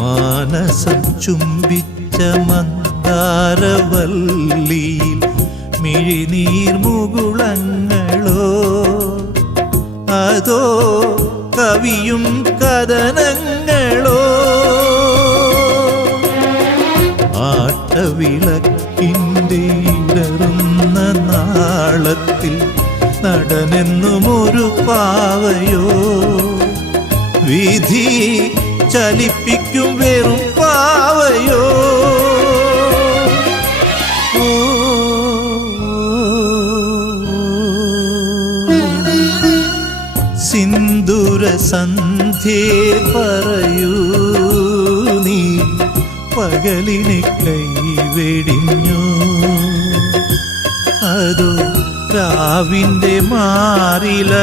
മാനസം ചുംബിച്ച മന്ദാരവല്ലിയിൽ മിഴിനീർ മുകുളങ്ങളോ അതോ കവിയും കഥനങ്ങളോ ആട്ടവിളക്കിൻ്റെ ഇടറുന്ന നാളത്തിൽ നടനെന്നുമൊരു പാവയോ വിധി ചലിപ്പിക്കും വെറും പാവയോ സിന്ദൂര സന്ധ്യേ പറയൂ നീ പകലിനെ കൈവെടിഞ്ഞോ അതോ രാവിൻ്റെ മാറിലടിഞ്ഞോ